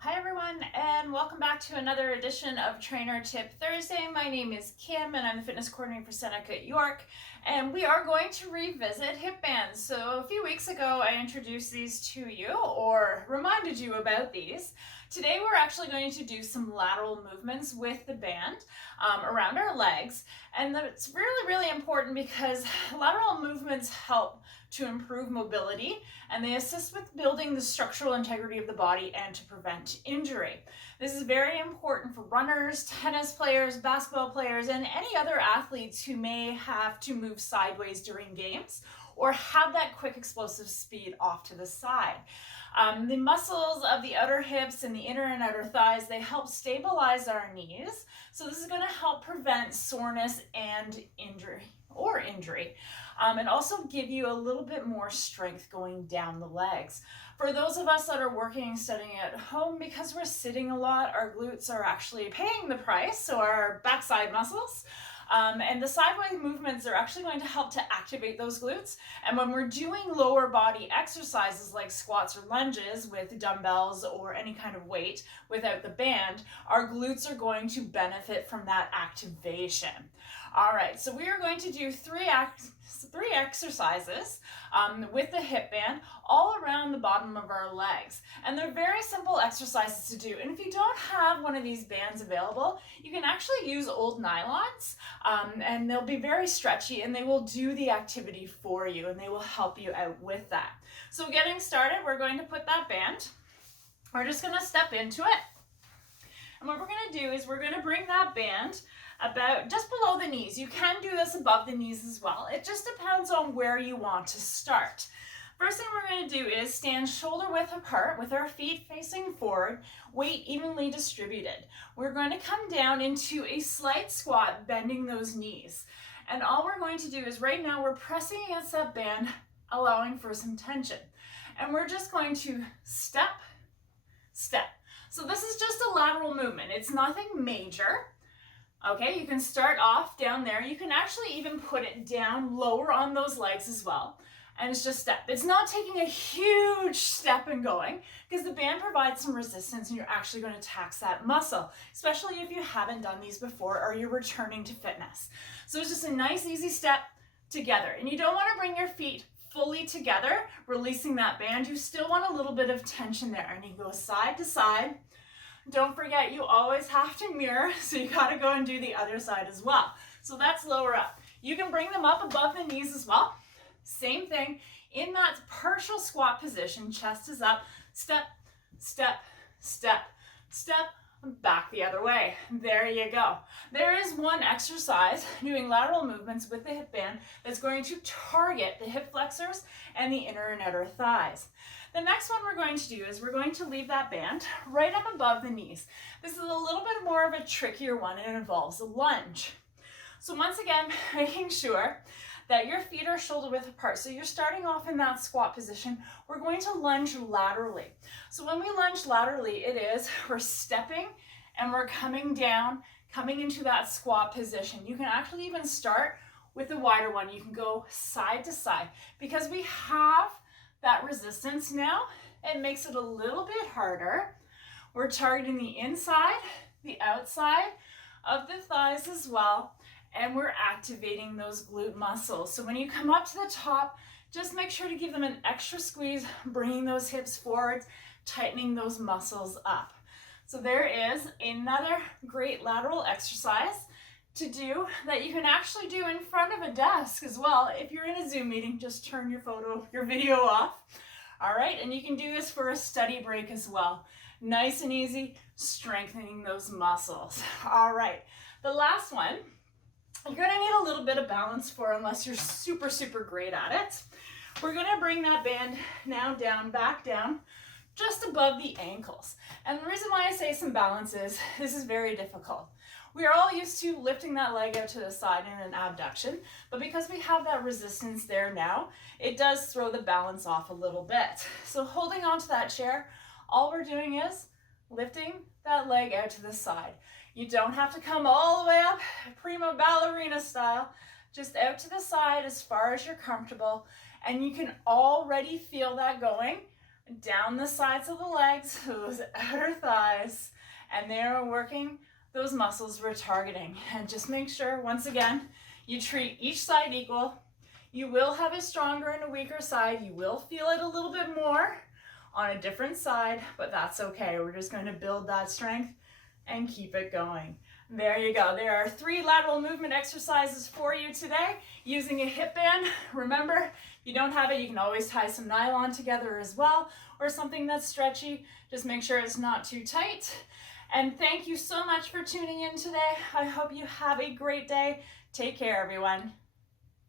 Hi everyone, and welcome back to another edition of Trainer Tip Thursday. My name is Kim and I'm the fitness coordinator for Seneca at York, and we are going to revisit hip bands. So a few weeks ago I introduced these to you or reminded you about these. Today we're actually going to do some lateral movements with the band around our legs, and it's really important because lateral movements help to improve mobility, and they assist with building the structural integrity of the body and to prevent injury. This is very important for runners, tennis players, basketball players, and any other athletes who may have to move sideways during games or have that quick explosive speed off to the side. The muscles of the outer hips and the inner and outer thighs, they help stabilize our knees. So this is going to help prevent soreness and injury. And also give you a little bit more strength going down the legs. For those of us that are working and studying at home, because we're sitting a lot, our glutes are actually paying the price, so our backside muscles. And the sideways movements are actually going to help to activate those glutes. And when we're doing lower body exercises like squats or lunges with dumbbells or any kind of weight without the band, our glutes are going to benefit from that activation. All right, so we are going to do three exercises with the hip band all around the bottom of our legs. And they're very simple exercises to do. And if you don't have one of these bands available, you can actually use old nylons, and they'll be very stretchy and they will do the activity for you and they will help you out with that. So getting started, we're going to put that band. We're just going to step into it. And what we're going to do is we're going to bring that band about just below the knees. You can do this above the knees as well. It just depends on where you want to start. First thing we're going to do is stand shoulder width apart with our feet facing forward, weight evenly distributed. We're going to come down into a slight squat, bending those knees. And all we're going to do is right now we're pressing against that band, allowing for some tension. And we're just going to step, step. So this is just a lateral movement. It's nothing major. Okay, you can start off down there. You can actually even put it down lower on those legs as well. And it's just step. It's not taking a huge step and going because the band provides some resistance and you're actually going to tax that muscle, especially if you haven't done these before or you're returning to fitness. So it's just a nice, easy step together. And you don't want to bring your feet fully together, releasing that band. You still want a little bit of tension there. And you go side to side. Don't forget, you always have to mirror, so you got to go and do the other side as well. So that's lower up. You can bring them up above the knees as well. Same thing, in that partial squat position, chest is up, step, step, step, step, back the other way. There you go. There is one exercise doing lateral movements with the hip band that's going to target the hip flexors and the inner and outer thighs. The next one we're going to do is we're going to leave that band right up above the knees. This is a little bit more of a trickier one and it involves a lunge. So once again, making sure that your feet are shoulder width apart. So you're starting off in that squat position. We're going to lunge laterally. So when we lunge laterally, we're stepping and we're coming down, coming into that squat position. You can actually even start with the wider one. You can go side to side because we have that resistance now. It makes it a little bit harder. We're targeting the inside, the outside of the thighs as well, and we're activating those glute muscles. So when you come up to the top, just make sure to give them an extra squeeze, bringing those hips forward, tightening those muscles up. So there is another great lateral exercise to do that you can actually do in front of a desk as well. If you're in a Zoom meeting, just turn your video off. All right, and you can do this for a study break as well. Nice and easy, strengthening those muscles. All right, the last one, you're gonna need a little bit of balance for unless you're super great at it. We're gonna bring that band now down, back down, just above the ankles. And the reason why I say some balance is this is very difficult. We are all used to lifting that leg out to the side in an abduction, but because we have that resistance there now, it does throw the balance off a little bit. So holding onto that chair, all we're doing is lifting that leg out to the side. You don't have to come all the way up, prima ballerina style, just out to the side as far as you're comfortable, and you can already feel that going down the sides of the legs, those outer thighs, and they are working those muscles we're targeting. And just make sure, once again, you treat each side equal. You will have a stronger and a weaker side. You will feel it a little bit more on a different side, but that's okay. We're just going to build that strength and keep it going. There you go. There are 3 lateral movement exercises for you today using a hip band. Remember, if you don't have it, you can always tie some nylon together as well, or something that's stretchy. Just make sure it's not too tight. And thank you so much for tuning in today. I hope you have a great day. Take care, everyone.